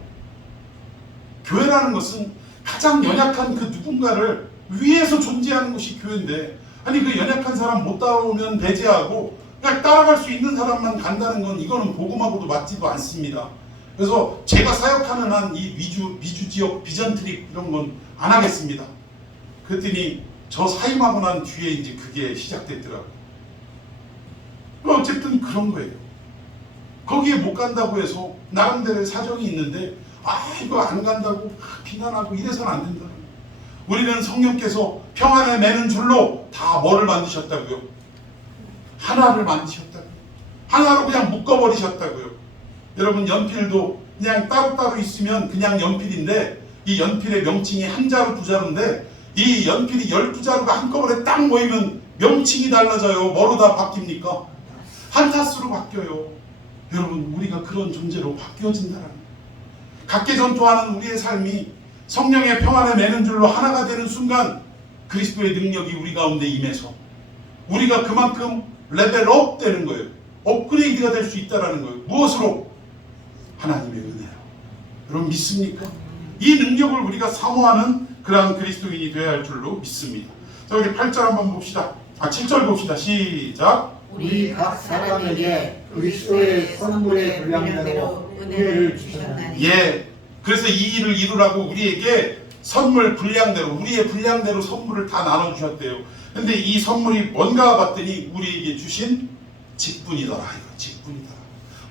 교회라는 것은 가장 연약한 그 누군가를 위해서 존재하는 것이 교회인데, 아니 그 연약한 사람 못 따라오면 배제하고 그냥 따라갈 수 있는 사람만 간다는 건 이거는 복음하고도 맞지도 않습니다. 그래서 제가 사역하는 한 이 미주 지역 비전 트립 이런 건 안 하겠습니다. 그랬더니 저 사임하고 난 뒤에 이제 그게 시작됐더라고요. 어쨌든 그런 거예요. 거기에 못 간다고 해서 나름대로의 사정이 있는데 이거 안 간다고 비난하고 이래서는 안 된다. 우리는 성령께서 평안에 매는 줄로 다 뭐를 만드셨다고요? 하나를 만드셨다고요. 하나로 그냥 묶어버리셨다고요. 여러분 연필도 그냥 따로따로 있으면 그냥 연필인데 이 연필의 명칭이 한 자루 두 자루인데 이 연필이 12자루가 한꺼번에 딱 모이면 명칭이 달라져요. 뭐로 다 바뀝니까? 한 타수로 바뀌어요. 여러분 우리가 그런 존재로 바뀌어진다는 거예요. 각계전투하는 우리의 삶이 성령의 평안에 매는 줄로 하나가 되는 순간 그리스도의 능력이 우리 가운데 임해서 우리가 그만큼 레벨업 되는 거예요. 업그레이드가 될 수 있다는 거예요. 무엇으로? 하나님의 은혜로. 여러분 믿습니까? 이 능력을 우리가 사모하는 그러한 그리스도인이 되어야 할 줄로 믿습니다. 자 우리 8절 한번 봅시다. 7절 봅시다. 시작. 우리 각 사람에게 그리스도의 선물의 분량대로 은혜를 주셨나니. 예, 그래서 이 일을 이루라고 우리에게 선물 분량대로 우리의 분량대로 선물을 다 나눠주셨대요. 근데 이 선물이 뭔가 봤더니 우리에게 주신 직분이더라. 이거 직분이더라.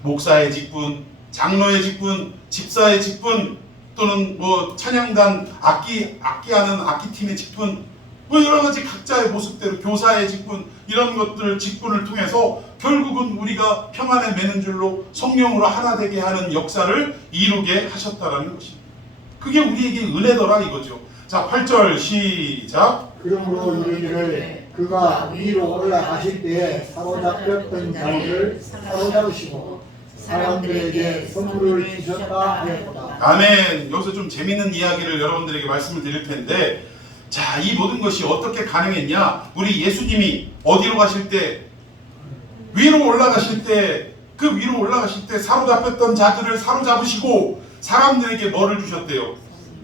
목사의 직분, 장로의 직분, 집사의 직분, 또는 뭐 찬양단 악기하는 악기팀의 직분, 뭐 여러 가지 각자의 모습대로 교사의 직분, 이런 것들 직분을 통해서 결국은 우리가 평안에 매는 줄로 성령으로 하나 되게 하는 역사를 이루게 하셨다라는 것입니다. 그게 우리에게 은혜더라 이거죠. 자 8절 시작. 그러므로 너희를 그가 위로 올라가실 때에 사로잡혔던 자들을 사로잡으시고 사람들에게 선물을 주셨다 하였다. 아멘. 여기서 좀 재밌는 이야기를 여러분들에게 말씀을 드릴 텐데, 자, 이 모든 것이 어떻게 가능했냐? 우리 예수님이 어디로 가실 때, 위로 올라가실 때, 그 위로 올라가실 때 사로잡혔던 자들을 사로잡으시고 사람들에게 뭐를 주셨대요?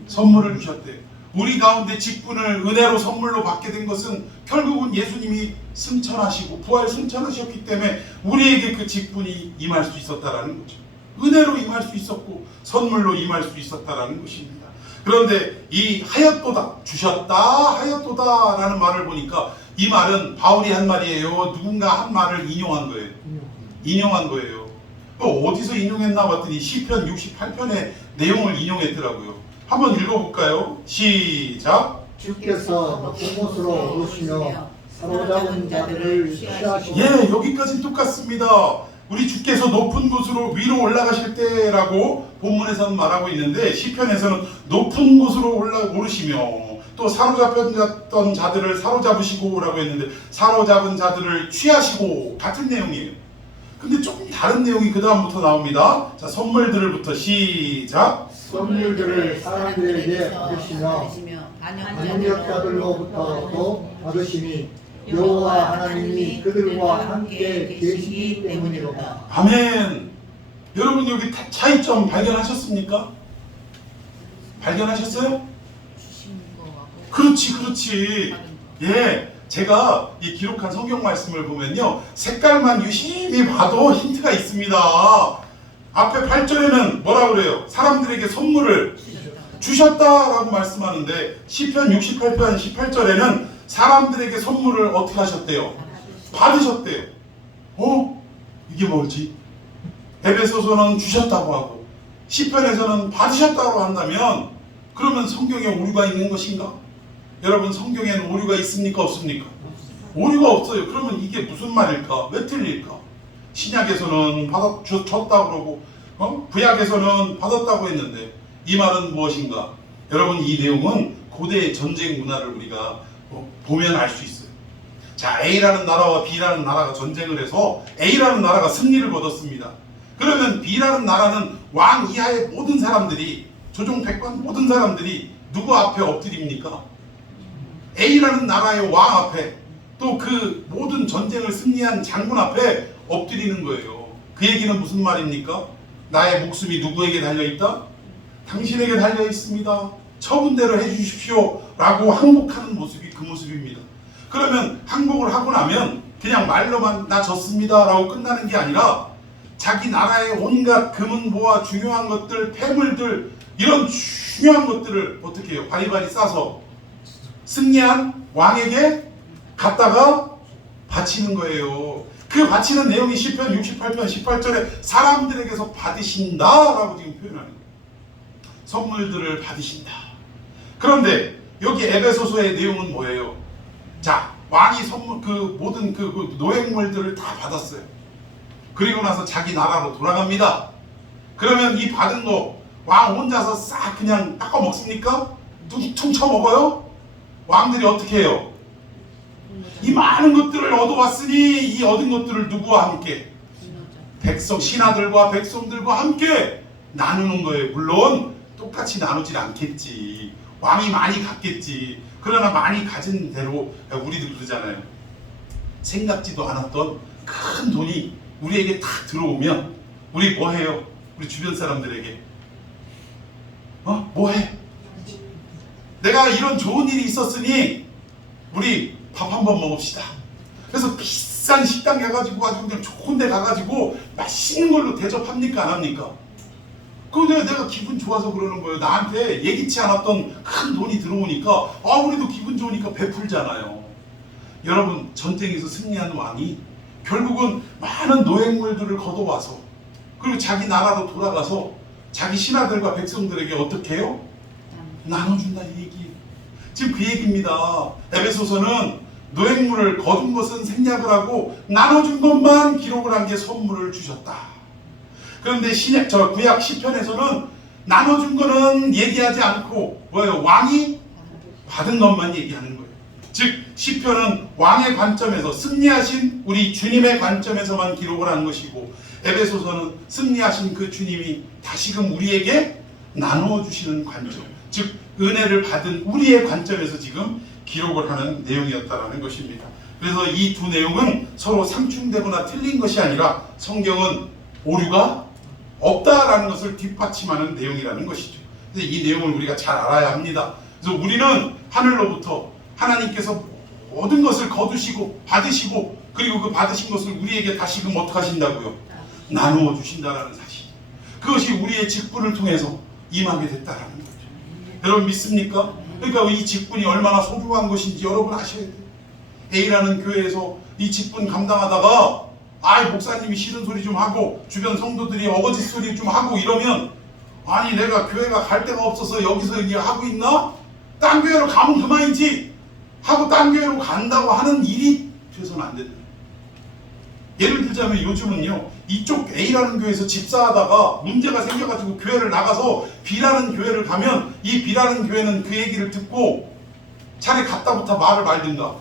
선물을 주셨대요. 우리 가운데 직분을 은혜로 선물로 받게 된 것은 결국은 예수님이 승천하시고 부활 승천하셨기 때문에 우리에게 그 직분이 임할 수 있었다라는 거죠. 은혜로 임할 수 있었고 선물로 임할 수 있었다라는 것입니다. 그런데 이 하였도다, 주셨다 하였도다 라는 말을 보니까 이 말은 바울이 한 말이에요? 누군가 한 말을 인용한 거예요? 인용한 거예요. 어디서 인용했나 봤더니 시편 68편의 내용을 인용했더라고요. 한번 읽어볼까요? 시작. 주께서 높은 곳으로 오르시며 사로잡은 자들을 취하시고. 예, 여기까지 똑같습니다. 우리 주께서 높은 곳으로 위로 올라가실 때라고 본문에서는 말하고 있는데 시편에서는 높은 곳으로 오르시며 또 사로잡혔던 자들을 사로잡으시고 라고 했는데 사로잡은 자들을 취하시고 같은 내용이에요. 근데 조금 다른 내용이 그 다음부터 나옵니다. 자, 선물들부터 시작. 선물들을 사람들에게 받으시며 반역자들로부터도 받으시니 여호와 하나님이 그들과 함께 계시기 때문이로다. 아멘. 여러분 여기 차이점 발견하셨습니까? 발견하셨어요? 그렇지. 예, 제가 이 기록한 성경 말씀을 보면요, 색깔만 유심히 봐도 힌트가 있습니다. 앞에 8절에는 뭐라 그래요? 사람들에게 선물을 주셨다라고 말씀하는데 시편 68편 18절에는 사람들에게 선물을 어떻게 하셨대요? 받으셨대요. 이게 뭐지? 에베소서는 주셨다고 하고 시편에서는 받으셨다고 한다면 그러면 성경에 오류가 있는 것인가? 여러분 성경에는 오류가 있습니까? 없습니까? 오류가 없어요. 그러면 이게 무슨 말일까? 왜 틀릴까? 신약에서는 줬다고 그러고 구약에서는 받았다고 했는데 이 말은 무엇인가? 여러분 이 내용은 고대의 전쟁 문화를 우리가 보면 알 수 있어요. 자, A라는 나라와 B라는 나라가 전쟁을 해서 A라는 나라가 승리를 거뒀습니다. 그러면 B라는 나라는 왕 이하의 모든 사람들이, 조종 백관 모든 사람들이 누구 앞에 엎드립니까? A라는 나라의 왕 앞에, 또 그 모든 전쟁을 승리한 장군 앞에 엎드리는 거예요. 그 얘기는 무슨 말입니까? 나의 목숨이 누구에게 달려있다? 당신에게 달려있습니다. 처분대로 해주십시오 라고 항복하는 모습이 그 모습입니다. 그러면 항복을 하고 나면 그냥 말로만 나 졌습니다 라고 끝나는 게 아니라 자기 나라의 온갖 금은 뭐와 중요한 것들, 폐물들, 이런 중요한 것들을 어떻게 해요? 바리바리 싸서 승리한 왕에게 갖다가 바치는 거예요. 그 바치는 내용이 시편 68편 18절에 사람들에게서 받으신다라고 지금 표현하는 거예요. 선물들을 받으신다. 그런데 여기 에베소서의 내용은 뭐예요? 자, 왕이 선물 그 모든 그 노획물들을 다 받았어요. 그리고 나서 자기 나라로 돌아갑니다. 그러면 이 받은 거 왕 혼자서 싹 그냥 닦아 먹습니까? 퉁쳐 먹어요? 왕들이 어떻게 해요? 이 많은 것들을 얻어왔으니 이 얻은 것들을 누구와 함께? 백성, 신하들과 백성들과 함께 나누는 거예요. 물론 똑같이 나누질 않겠지. 왕이 많이 갖겠지. 그러나 많이 가진 대로 우리도 그러잖아요. 생각지도 않았던 큰 돈이 우리에게 딱 들어오면 우리 뭐 해요? 우리 주변 사람들에게 뭐 해? 내가 이런 좋은 일이 있었으니 우리 밥 한번 먹읍시다. 그래서 비싼 식당 가가지고 아주 그냥 좋은 데 가가지고 맛있는 걸로 대접합니까? 안 합니까? 근데 내가 기분 좋아서 그러는 거예요. 나한테 예기치 않았던 큰 돈이 들어오니까 우리도 기분 좋으니까 베풀잖아요. 여러분, 전쟁에서 승리한 왕이 결국은 많은 노획물들을 걷어와서 그리고 자기 나라로 돌아가서 자기 신하들과 백성들에게 어떻게 해요? 나눠준다 이 얘기예요. 지금 그 얘기입니다. 에베소서는 노획물을 거둔 것은 생략을 하고 나눠준 것만 기록을 한 게 선물을 주셨다. 그런데 구약 시편에서는 나눠준 거는 얘기하지 않고 뭐예요? 왕이 받은 것만 얘기하는 거예요. 즉 시편은 왕의 관점에서 승리하신 우리 주님의 관점에서만 기록을 한 것이고, 에베소서는 승리하신 그 주님이 다시금 우리에게 나누어 주시는 관점, 즉 은혜를 받은 우리의 관점에서 지금 기록을 하는 내용이었다라는 것입니다. 그래서 이 두 내용은 서로 상충되거나 틀린 것이 아니라 성경은 오류가 없다라는 것을 뒷받침하는 내용이라는 것이죠. 그래서 이 내용을 우리가 잘 알아야 합니다. 그래서 우리는 하늘로부터 하나님께서 모든 것을 거두시고 받으시고 그리고 그 받으신 것을 우리에게 다시금 어떻게 하신다고요? 나누어 주신다라는 사실. 그것이 우리의 직분을 통해서 임하게 됐다라는 거죠. 여러분 믿습니까? 그러니까 이 직분이 얼마나 소중한 것인지 여러분 아셔야 돼요. A라는 교회에서 이 직분 감당하다가 목사님이 싫은 소리 좀 하고 주변 성도들이 어거짓 소리 좀 하고 이러면 아니 내가 교회가 갈 데가 없어서 여기서 이제 하고 있나? 딴 교회로 가면 그만이지 하고 딴 교회로 간다고 하는 일이 돼서는 안 된다. 예를 들자면 요즘은요, 이쪽 A라는 교회에서 집사하다가 문제가 생겨가지고 교회를 나가서 B라는 교회를 가면 이 B라는 교회는 그 얘기를 듣고 차라리 갔다부터 말을 말든가.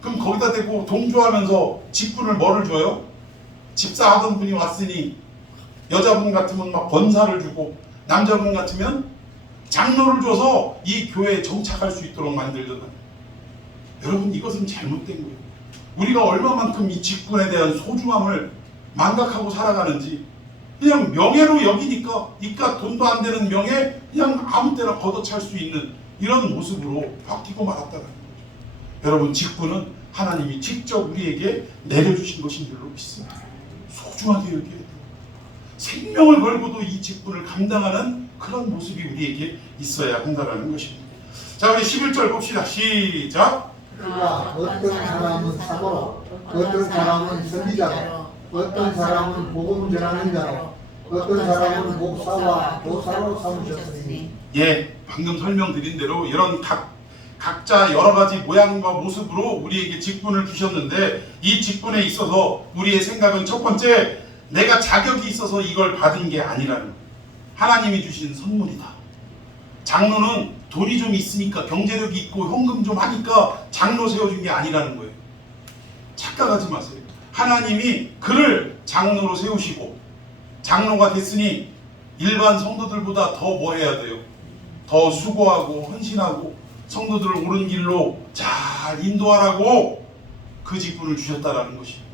그럼 거기다 대고 동조하면서 직분을 뭐를 줘요? 집사하던 분이 왔으니 여자분 같으면 막 권사를 주고 남자분 같으면 장로를 줘서 이 교회에 정착할 수 있도록 만들던가. 여러분 이것은 잘못된 거예요. 우리가 얼마만큼 이 직분에 대한 소중함을 망각하고 살아가는지, 그냥 명예로 여기니까 이깟 돈도 안 되는 명예 그냥 아무 때나 걷어찰 수 있는 이런 모습으로 바뀌고 말았다는 거죠. 여러분 직분은 하나님이 직접 우리에게 내려주신 것인 줄로 믿습니다. 소중하게 여겨야 돼요. 생명을 걸고도 이 직분을 감당하는 그런 모습이 우리에게 있어야 한다는 것입니다. 자, 우리 11절 봅시다. 시작. 그러나 어떤 사람은 사도로, 어떤 사람은 선지자로, 어떤 사람은 복음 전하는 자로, 어떤 사람은 목사와 교사로 삼으셨으니. 예, 방금 설명드린 대로 이런 각자 여러 가지 모양과 모습으로 우리에게 직분을 주셨는데, 이 직분에 있어서 우리의 생각은 첫 번째, 내가 자격이 있어서 이걸 받은 게 아니라는 거예요. 하나님이 주신 선물이다. 장로는 돈이 좀 있으니까, 경제력이 있고 현금 좀 하니까 장로 세워준 게 아니라는 거예요. 착각하지 마세요. 하나님이 그를 장로로 세우시고 장로가 됐으니 일반 성도들보다 더 뭐 해야 돼요? 더 수고하고 헌신하고 성도들을 옳은 길로 잘 인도하라고 그 직분을 주셨다라는 것입니다.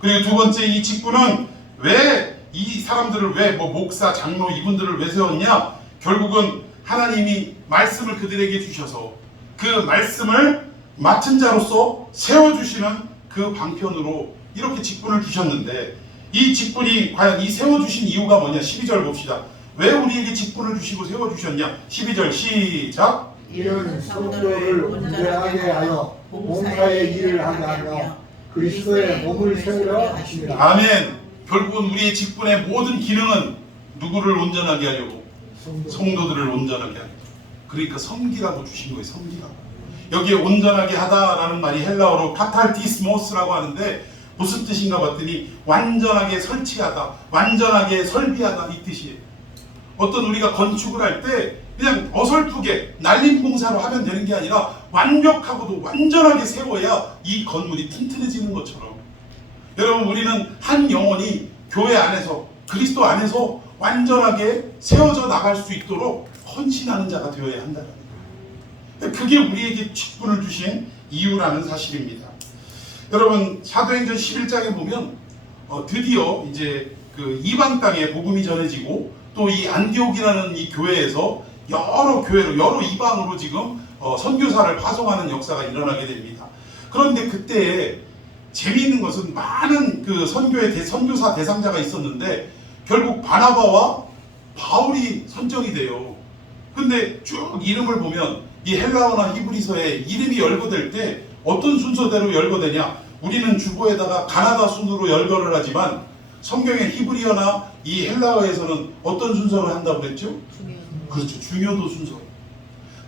그리고 두 번째, 이 직분은 왜 이 사람들을 왜 목사, 장로 이분들을 왜 세웠냐? 결국은 하나님이 말씀을 그들에게 주셔서 그 말씀을 맡은 자로서 세워주시는 그 방편으로 이렇게 직분을 주셨는데, 이 직분이 과연 이 세워주신 이유가 뭐냐? 12절 봅시다. 왜 우리에게 직분을 주시고 세워주셨냐? 12절 시작. 이는 성도를 온전하게 하여 봉사의 일을 하게 하며 그리스도의 몸을 세우려 하십니다. 아멘. 결국은 우리의 직분의 모든 기능은 누구를 온전하게 하려고? 성도들을 온전하게 하려고. 그러니까 섬기라고 주신 거예요. 섬기라고. 여기에 온전하게 하다라는 말이 헬라어로 카탈티스모스라고 하는데 무슨 뜻인가 봤더니 완전하게 설치하다, 완전하게 설비하다 이 뜻이에요. 어떤 우리가 건축을 할 때 그냥 어설프게 날림 공사로 하면 되는 게 아니라 완벽하고도 완전하게 세워야 이 건물이 튼튼해지는 것처럼, 여러분 우리는 한 영혼이 교회 안에서 그리스도 안에서 완전하게 세워져 나갈 수 있도록 헌신하는 자가 되어야 한다는 거예요. 그게 우리에게 직분을 주신 이유라는 사실입니다. 여러분 사도행전 11장에 보면 드디어 이제 그 이방 땅에 복음이 전해지고 또 이 안디옥이라는 이 교회에서 여러 교회로 여러 이방으로 지금 선교사를 파송하는 역사가 일어나게 됩니다. 그런데 그때 재미있는 것은 많은 그 선교의 선교사 대상자가 있었는데 결국 바나바와 바울이 선정이 돼요. 근데 쭉 이름을 보면 이 헬라어나 히브리서에 이름이 열거될 때 어떤 순서대로 열거되냐? 우리는 주보에다가 가나다 순으로 열거를 하지만 성경의 히브리어나 이 헬라어에서는 어떤 순서를 한다고 그랬죠? 그렇죠. 중요도 순서.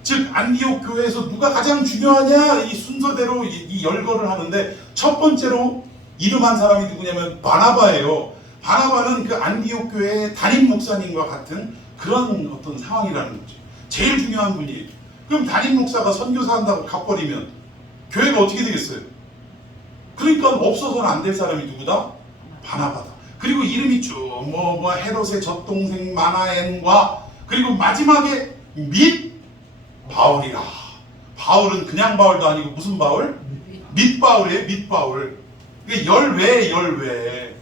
즉 안디옥 교회에서 누가 가장 중요하냐 이 순서대로 이 열거를 하는데 첫 번째로 이름한 사람이 누구냐면 바나바예요. 바나바는 그 안디옥 교회의 담임 목사님과 같은 그런 어떤 상황이라는 거죠. 제일 중요한 분이에요. 그럼 담임 목사가 선교사 한다고 가버리면 교회가 어떻게 되겠어요? 그러니까 없어서는 안 될 사람이 누구다? 바나바다. 그리고 이름이 쭉 헤롯의 젖동생 마나엔과 그리고 마지막에 및 바울이라. 바울은 그냥 바울도 아니고 무슨 바울? 및 바울이에요. 및 바울. 그러니까 열외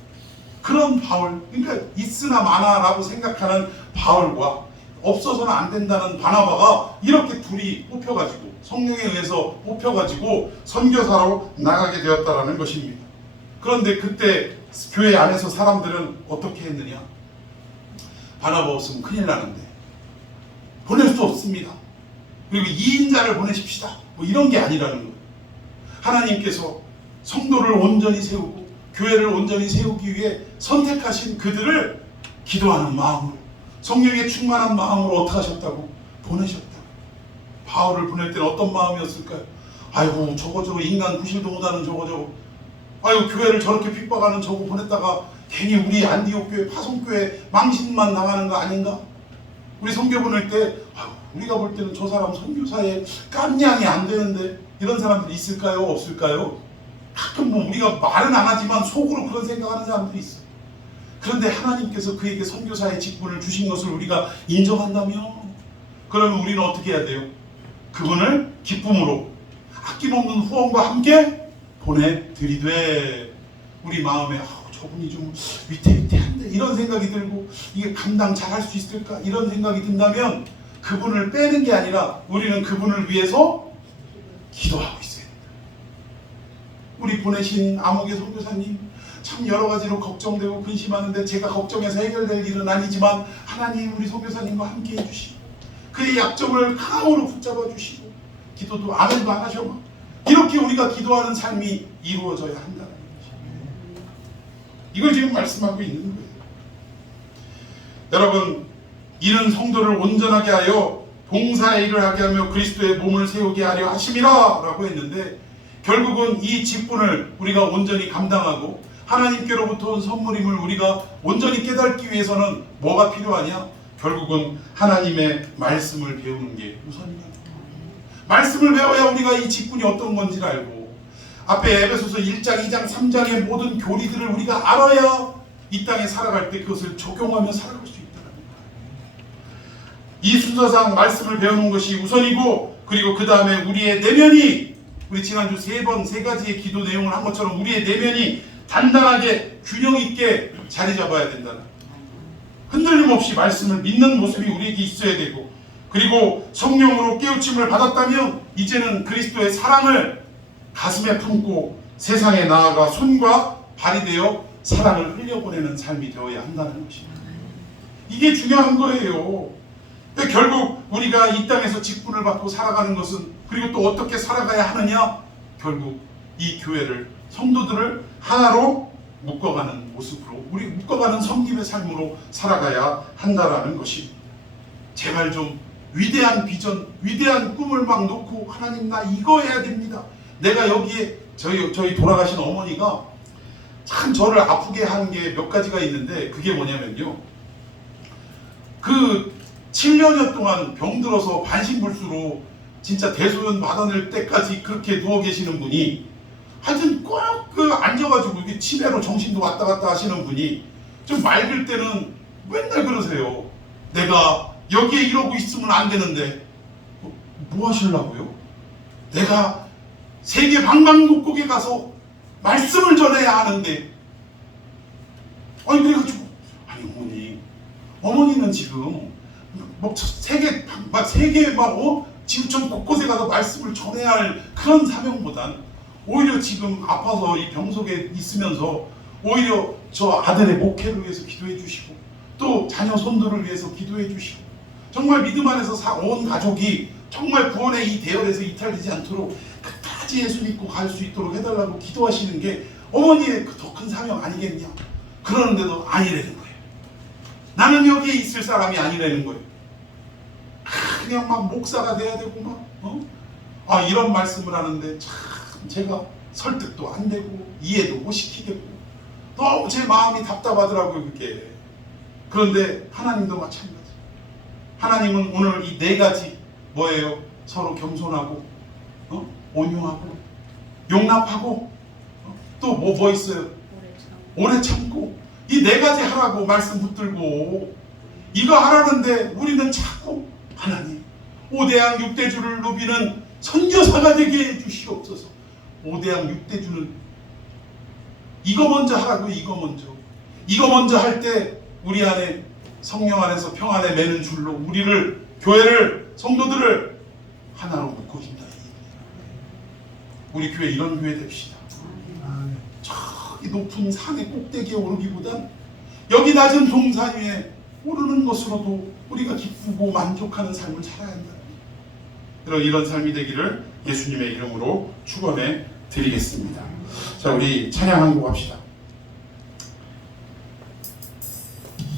그런 바울. 그러니까 있으나 마나라고 생각하는 바울과 없어서는 안 된다는 바나바가 이렇게 둘이 뽑혀가지고 성령에 의해서 뽑혀가지고 선교사로 나가게 되었다라는 것입니다. 그런데 그때 교회 안에서 사람들은 어떻게 했느냐? 바나바 없으면 큰일 나는데 보낼 수 없습니다. 그리고 2인자를 보내십시다. 뭐 이런 게 아니라는 거예요. 하나님께서 성도를 온전히 세우고 교회를 온전히 세우기 위해 선택하신 그들을 기도하는 마음으로 성령의 충만한 마음으로 어떻게 하셨다고? 보내셨다. 바울을 보낼 때는 어떤 마음이었을까요? 아이고 저거 인간 구실도 못하는 저거 아이고 교회를 저렇게 핍박하는 저거 보냈다가 괜히 우리 안디옥 교회 파송교회 망신만 당하는 거 아닌가? 우리 선교 보낼 때 우리가 볼 때는 저 사람 선교사에 깜냥이 안 되는데 이런 사람들이 있을까요? 없을까요? 가끔 우리가 말은 안 하지만 속으로 그런 생각하는 사람들이 있어요. 그런데 하나님께서 그에게 선교사의 직분을 주신 것을 우리가 인정한다면 그러면 우리는 어떻게 해야 돼요? 그분을 기쁨으로 아낌없는 후원과 함께 보내드리되 우리 마음에 저분이 좀 위태위태한데 이런 생각이 들고 이게 감당 잘 할 수 있을까 이런 생각이 든다면 그분을 빼는 게 아니라 우리는 그분을 위해서 기도하고 있어야 된다. 우리 보내신 암흑의 선교사님 참 여러 가지로 걱정되고 근심하는데 제가 걱정해서 해결될 일은 아니지만 하나님 우리 선교사님과 함께 해주시고 그의 약점을 강으로 붙잡아 주시고 기도도 아멘도 안 하셔 이렇게 우리가 기도하는 삶이 이루어져야 한다는 거죠. 이걸 지금 말씀하고 있는 거예요. 여러분 이는 성도를 온전하게 하여 봉사의 일을 하게 하며 그리스도의 몸을 세우게 하려 하심이라 라고 했는데 결국은 이 직분을 우리가 온전히 감당하고 하나님께로부터 온 선물임을 우리가 온전히 깨닫기 위해서는 뭐가 필요하냐? 결국은 하나님의 말씀을 배우는 게 우선입니다. 말씀을 배워야 우리가 이 직분이 어떤 건지를 알고 앞에 에베소서 1장, 2장, 3장의 모든 교리들을 우리가 알아야 이 땅에 살아갈 때 그것을 적용하며 살아갈 수 있다는 거예요. 이 순서상 말씀을 배우는 것이 우선이고 그리고 그 다음에 우리의 내면이 우리 지난주 세 가지의 기도 내용을 한 것처럼 우리의 내면이 단단하게 균형 있게 자리 잡아야 된다는 거예요. 흔들림 없이 말씀을 믿는 모습이 우리에게 있어야 되고 그리고 성령으로 깨우침을 받았다면 이제는 그리스도의 사랑을 가슴에 품고 세상에 나아가 손과 발이 되어 사랑을 흘려보내는 삶이 되어야 한다는 것입니다. 이게 중요한 거예요. 근데 결국 우리가 이 땅에서 직분을 받고 살아가는 것은, 그리고 또 어떻게 살아가야 하느냐, 결국 이 교회를, 성도들을 하나로 묶어가는 모습으로, 우리 묶어가는 섬김의 삶으로 살아가야 한다라는 것입니다. 제발 좀 위대한 비전, 위대한 꿈을 막 놓고, 하나님 나 이거 해야 됩니다. 내가 여기에, 저희 돌아가신 어머니가 참 저를 아프게 한 게 몇 가지가 있는데, 그게 뭐냐면요, 그 7년여 동안 병들어서 반신불수로 진짜 대소변 받아낼 때까지 그렇게 누워 계시는 분이, 하여튼 꼭 그 앉아가지고 이게 치매로 정신도 왔다 갔다 하시는 분이 좀 맑을 때는 맨날 그러세요. 내가 여기에 이러고 있으면 안 되는데 뭐 하시려고요? 내가 세계 방방곡곡에 가서 말씀을 전해야 하는데. 아니 그래가지고, 아니 어머니는 지금 뭐 세계 지구촌 곳곳에 가서 말씀을 전해야 할 그런 사명보단 오히려 지금 아파서 이 병석에 있으면서 오히려 저 아들의 목회를 위해서 기도해 주시고, 또 자녀 손들을 위해서 기도해 주시고, 정말 믿음 안에서 온 가족이 정말 구원의 이 대열에서 이탈되지 않도록 끝까지 예수 믿고 갈 수 있도록 해달라고 기도하시는 게 어머니의 더 큰 사명 아니겠냐. 그러는데도 아니라는 거예요. 나는 여기에 있을 사람이 아니라는 거예요. 그냥 막 목사가 돼야 되고 막 이런 말씀을 하는데 참 제가 설득도 안 되고 이해도 못 시키겠고 너무 제 마음이 답답하더라고요, 그게. 그런데 하나님도 마찬가지. 하나님은 오늘 이 네 가지 뭐예요? 서로 겸손하고 온유하고 용납하고 또 뭐 있어요? 오래 참고. 이 네 가지 하라고 말씀 붙들고 이거 하라는데 우리는 자꾸 하나님 5대양 6대주를 누비는 선교사가 되게 해주시옵소서. 5대양 6대주는 이거 먼저 하라고. 이거 먼저 할 때 우리 안에 성령 안에서 평안에 매는 줄로 우리를, 교회를, 성도들을 하나로 묶어준다. 우리 교회 이런 교회 됩시다. 저기 높은 산의 꼭대기에 오르기보단 여기 낮은 동산 위에 오르는 것으로도 우리가 기쁘고 만족하는 삶을 살아야 한다. 이런 삶이 되기를 예수님의 이름으로 축원해 드리겠습니다. 자, 우리 찬양 한 곡 합시다.